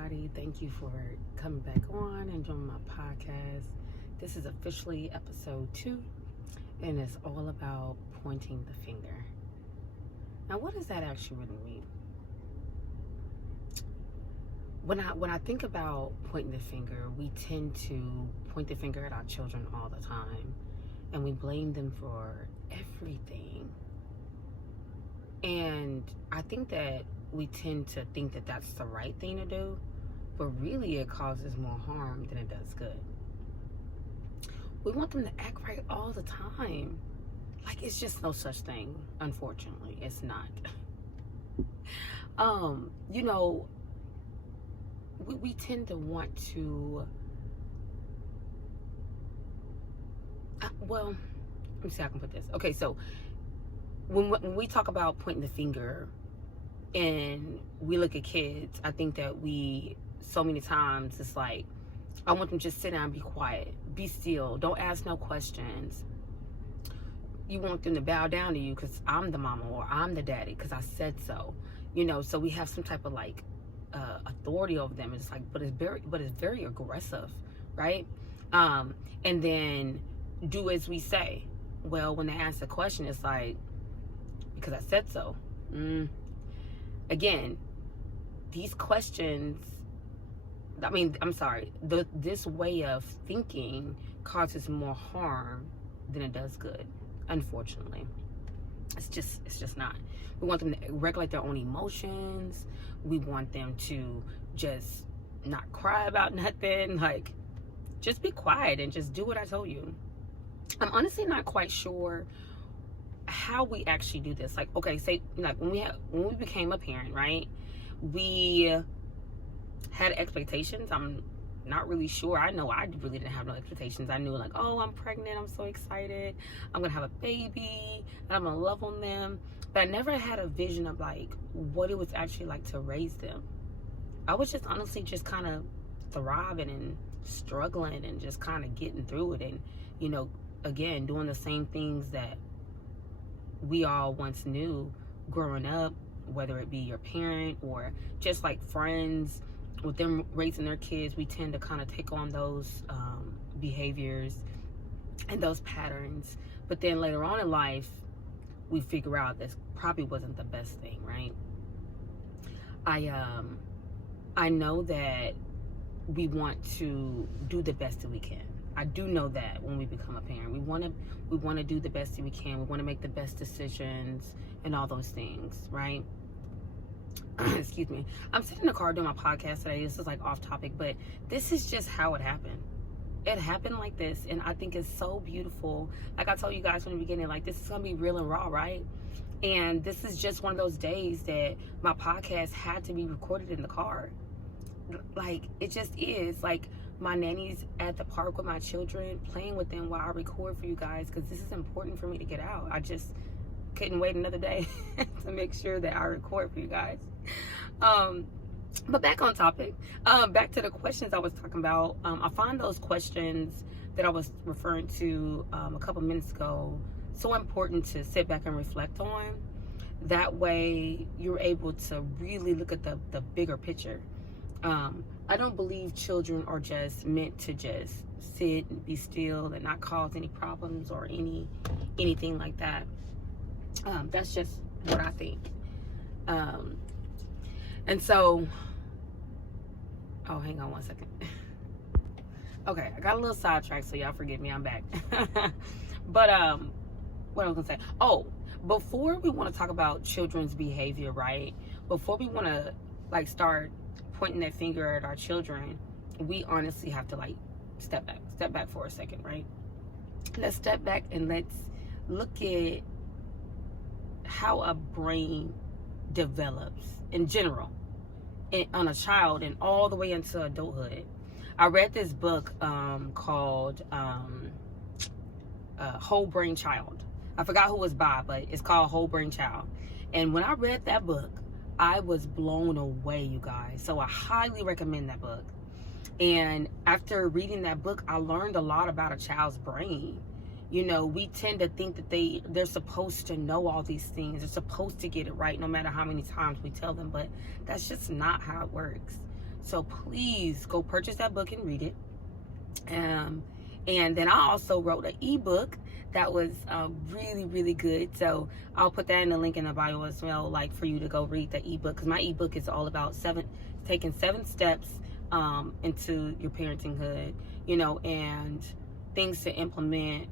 everybody. Thank you for coming back on and joining my podcast. This is officially episode 2, and it's all about pointing the finger. Now, what does that actually really mean? When I think about pointing the finger, we tend to point the finger at our children all the time, and we blame them for everything. And I think that we tend to think that that's the right thing to do, but really it causes more harm than it does good. We want them to act right all the time. Like, it's just no such thing. Unfortunately, it's not. We tend to want to, let me see how I can put this. Okay, so when we talk about pointing the finger and we look at kids, I think that so many times it's like, I want them to just sit down and be quiet, be still, don't ask no questions. You want them to bow down to you because I'm the mama or I'm the daddy because I said so. So we have some type of authority over them. It's like, but it's very aggressive, right? And then do as we say. Well, when they ask a question, it's like, because I said so. Again, these questions, this way of thinking causes more harm than it does good, unfortunately. It's just not. We want them to regulate their own emotions. We want them to just not cry about nothing. Like, just be quiet and just do what I told you. I'm honestly not quite sure how we actually do this. Like, okay, say when we became a parent, right? We had expectations. I'm not really sure. I know I really didn't have no expectations. I knew oh, I'm pregnant, I'm so excited, I'm gonna have a baby and I'm gonna love on them. But I never had a vision of what it was actually like to raise them. I was just honestly just kind of thriving and struggling and just kind of getting through it, and again, doing the same things that we all once knew growing up, whether it be your parent or just like friends. With them raising their kids, we tend to kind of take on those behaviors and those patterns. But then later on in life, we figure out this probably wasn't the best thing, right? I know that we want to do the best that we can. I do know that when we become a parent, we want to do the best that we can. We want to make the best decisions and all those things, right? Excuse me. I'm sitting in the car doing my podcast today. This is off topic, but this is just how it happened. It happened like this, and I think it's so beautiful. Like I told you guys from the beginning, this is gonna be real and raw, right? And this is just one of those days that my podcast had to be recorded in the car. It just is. My nanny's at the park with my children, playing with them while I record for you guys, because this is important for me to get out. I just couldn't wait another day to make sure that I record for you guys. But back on topic, back to the questions I was talking about. I find those questions that I was referring to a couple minutes ago so important to sit back and reflect on. That way you're able to really look at the bigger picture. I don't believe children are just meant to just sit and be still and not cause any problems or anything like that. That's just what I think. And so, hang on one second. Okay, I got a little sidetracked, so y'all forgive me, I'm back. But what I was gonna say, before we want to talk about children's behavior, right? Before we want to start pointing that finger at our children, we honestly have to step back for a second, right? Let's step back and let's look at how a brain develops in general on a child and all the way into adulthood. I read this book called Whole Brain Child. I forgot who it was by, but it's called Whole Brain Child. And when I read that book, I was blown away, you guys. So I highly recommend that book. And after reading that book, I learned a lot about a child's brain. You know, we tend to think that they're supposed to know all these things. They're supposed to get it right no matter how many times we tell them, but that's just not how it works. So please go purchase that book and read it. And then I also wrote an ebook that was really, really good. So I'll put that in the link in the bio as well, like for you to go read the ebook, because my ebook is all about taking 7 steps into your parentinghood, you know, and things to implement.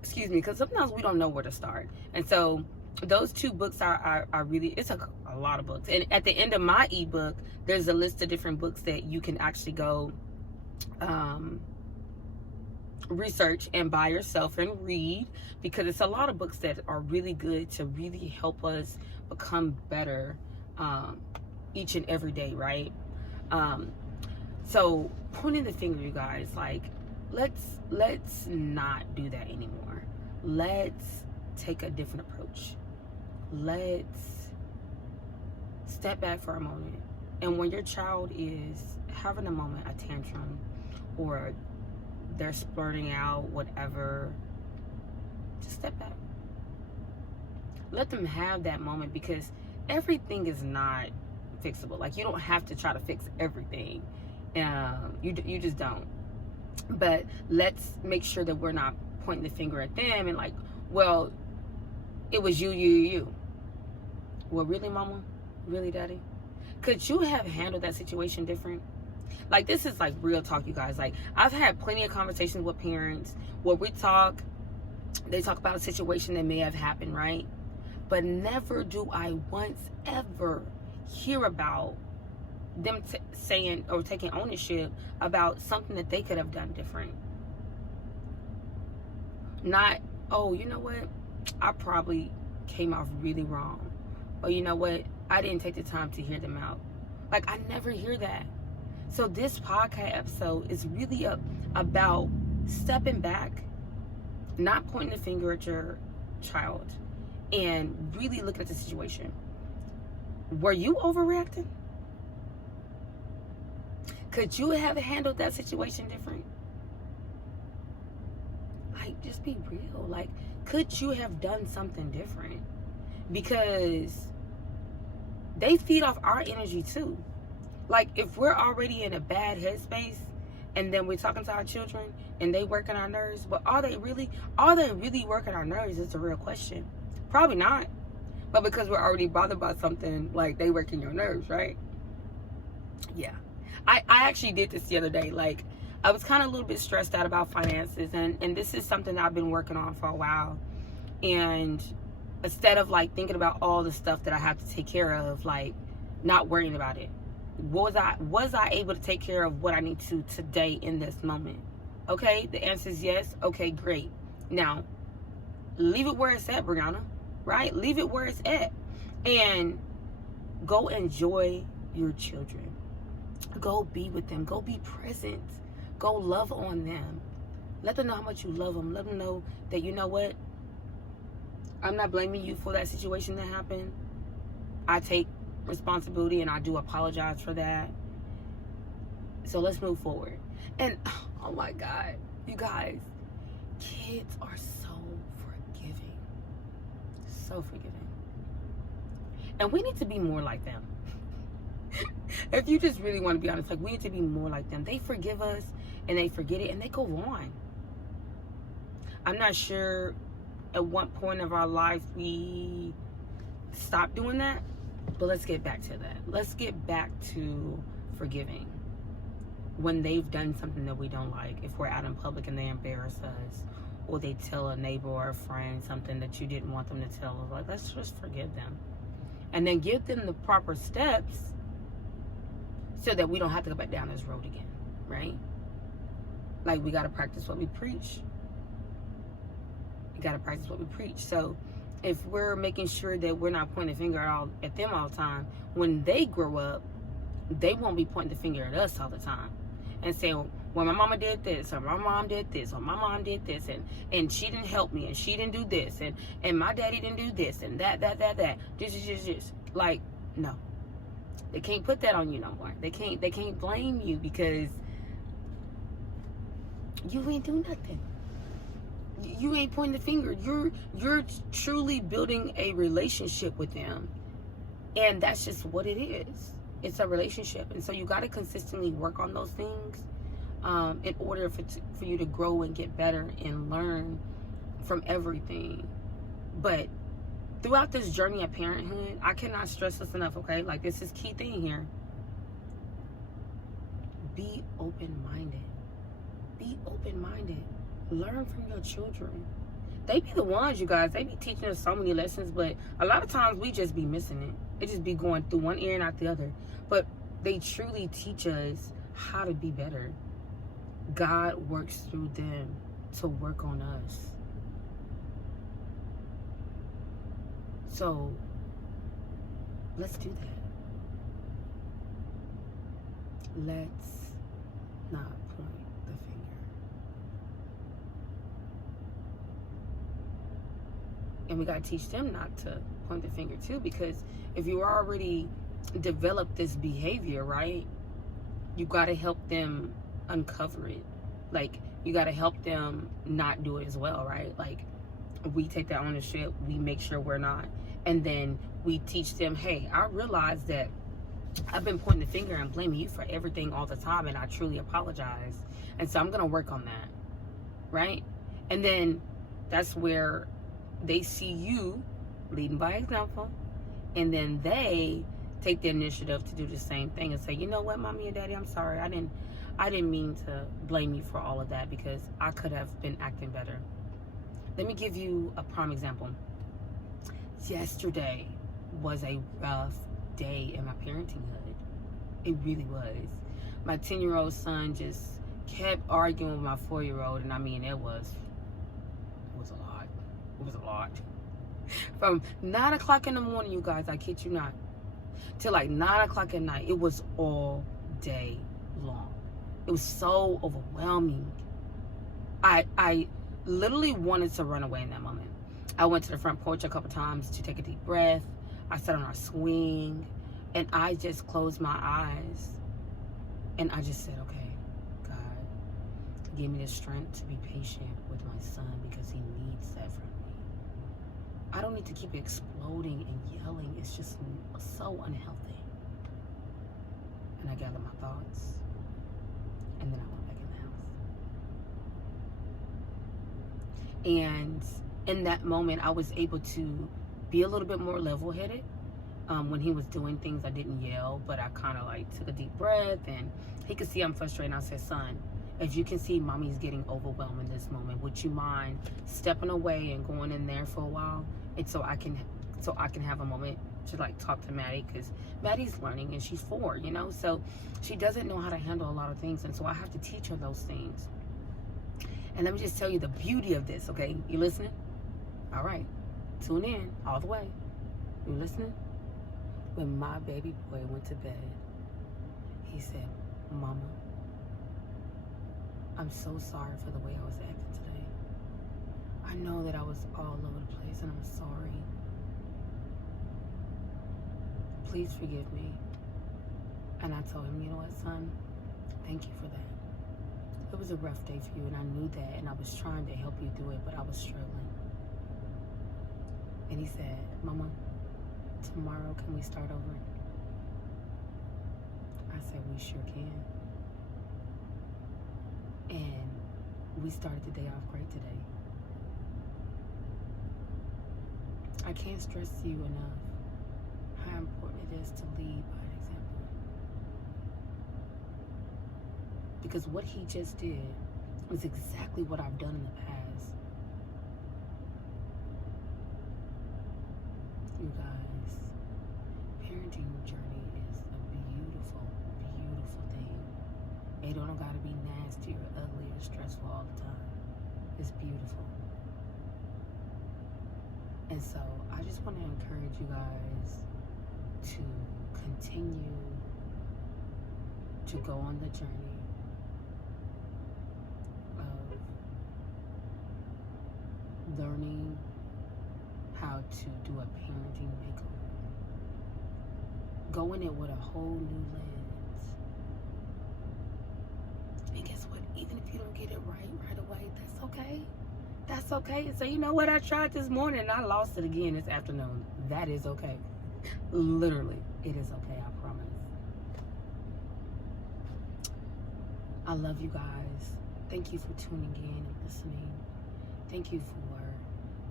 Excuse me, because sometimes we don't know where to start. And so those 2 books are really, it's a lot of books. And at the end of my ebook, there's a list of different books that you can actually go research and buy yourself and read, because it's a lot of books that are really good to really help us become better each and every day, right? So pointing the finger, you guys, like, let's not do that anymore. Let's take a different approach. Let's step back for a moment. And when your child is having a moment, a tantrum, or they're splurting out, whatever, just step back. Let them have that moment, because everything is not fixable. Like, you don't have to try to fix everything. You just don't. But let's make sure that we're not pointing the finger at them and like, well, it was you. Well, really, mama? Really, daddy? Could you have handled that situation different? Like, this is like real talk, you guys. Like, I've had plenty of conversations with parents where they talk about a situation that may have happened, right? But never do I once ever hear about them saying or taking ownership about something that they could have done different. Not, oh, you know what? I probably came off really wrong. Or, you know what? I didn't take the time to hear them out. Like, I never hear that. So this podcast episode is really about stepping back, not pointing the finger at your child, and really looking at the situation. Were you overreacting? Could you have handled that situation different? Like, just be real. Like, could you have done something different? Because they feed off our energy too. Like, if we're already in a bad headspace and then we're talking to our children and they working our nerves, but are they really working our nerves is the real question. Probably not. But because we're already bothered by something, like, they working your nerves, right? Yeah. I actually did this the other day. Like, I was kind of a little bit stressed out about finances, and this is something that I've been working on for a while. And instead of like thinking about all the stuff that I have to take care of, like, not worrying about it. Was I able to take care of what I need to today in this moment? Okay, the answer is yes. Okay, great. Now, leave it where it's at, Brianna, right? Leave it where it's at. And go enjoy your children. Go be with them. Go be present. Go love on them. Let them know how much you love them. Let them know that, you know what? I'm not blaming you for that situation that happened. I take responsibility and I do apologize for that. So let's move forward. And oh my God, you guys, kids are so forgiving. So forgiving. And we need to be more like them. If you just really want to be honest, like, we need to be more like them. They forgive us and they forget it and they go on. I'm not sure at what point of our life we stop doing that, but let's get back to that. Let's get back to forgiving when they've done something that we don't like. If we're out in public and they embarrass us, or they tell a neighbor or a friend something that you didn't want them to tell us, like, let's just forgive them. And then give them the proper steps so that we don't have to go back down this road again, right? Like, we got to practice what we preach. We got to practice what we preach. So if we're making sure that we're not pointing the finger at them all the time, when they grow up, they won't be pointing the finger at us all the time and saying, well, my mama did this, or my mom did this, or my mom did this, and she didn't help me, and she didn't do this, and my daddy didn't do this, and that. This. Like, no. They can't put that on you no more. They can't blame you because you ain't do nothing. You ain't pointing the finger. You're truly building a relationship with them. And that's just what it is. It's a relationship. And so you got to consistently work on those things in order for you to grow and get better and learn from everything. But throughout this journey of parenthood, I cannot stress this enough, okay? Like, this is key thing here. Be open-minded. Be open-minded. Learn from your children. They be the ones, you guys. They be teaching us so many lessons, but a lot of times we just be missing it. It just be going through one ear and out the other. But they truly teach us how to be better. God works through them to work on us. So, let's do that. Let's not point the finger. And we got to teach them not to point the finger too, because if you already developed this behavior, right, you got to help them uncover it. Like, you got to help them not do it as well, right? Like, we take that ownership, we make sure we're not. And then we teach them, hey, I realize that I've been pointing the finger and blaming you for everything all the time, and I truly apologize. And so I'm going to work on that, right? And then that's where they see you leading by example, and then they take the initiative to do the same thing and say, you know what, mommy and daddy, I'm sorry. I didn't mean to blame you for all of that, because I could have been acting better. Let me give you a prime example. Yesterday was a rough day in my parentinghood. It really was. My 10-year-old son just kept arguing with my 4-year-old, and I mean, it was a lot. It was a lot. From 9 o'clock in the morning, you guys, I kid you not, till like 9 o'clock at night. It was all day long. It was so overwhelming. I literally wanted to run away in that moment. I went to the front porch a couple times to take a deep breath. I sat on our swing, and I just closed my eyes, and I just said, okay, God, give me the strength to be patient with my son, because he needs that from me. I don't need to keep exploding and yelling. It's just so unhealthy. And I gathered my thoughts, and then I went back in the house. And in that moment, I was able to be a little bit more level-headed. When he was doing things, I didn't yell, but I kind of like took a deep breath, and he could see I'm frustrated. And I said, son, as you can see, mommy's getting overwhelmed in this moment. Would you mind stepping away and going in there for a while? And so I can have a moment to like talk to Maddie, because Maddie's learning and she's 4, you know, so she doesn't know how to handle a lot of things. And so I have to teach her those things. And let me just tell you the beauty of this, okay? You listening? All right. Tune in all the way. You listening? When my baby boy went to bed, he said, Mama, I'm so sorry for the way I was acting today. I know that I was all over the place, and I'm sorry. Please forgive me. And I told him, you know what, son? Thank you for that. It was a rough day for you, and I knew that, and I was trying to help you through it, but I was struggling. And he said, Mama, tomorrow can we start over? I said, we sure can. And we started the day off great today. I can't stress to you enough how important it is to lead by example. Because what he just did was exactly what I've done in the past. You guys, parenting journey is a beautiful, beautiful thing. It don't gotta be nasty or ugly or stressful all the time. It's beautiful. And so I just want to encourage you guys to continue to go on the journey of learning how to do a parenting makeover. Go in it with a whole new lens. And guess what? Even if you don't get it right away, that's okay. That's okay. So you know what? I tried this morning and I lost it again this afternoon. That is okay. Literally, it is okay, I promise. I love you guys. Thank you for tuning in and listening. Thank you for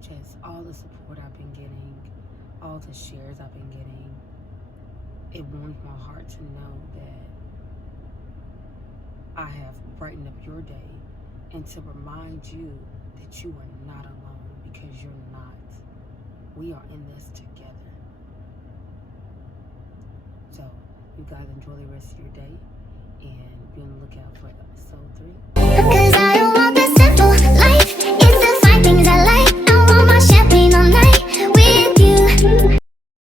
just all the support I've been getting, all the shares I've been getting. It warms my heart to know that I have brightened up your day, and to remind you that you are not alone, because you're not. We are in this together. So, you guys enjoy the rest of your day, and be on the lookout for episode 3. 'Cause I don't want this simple life.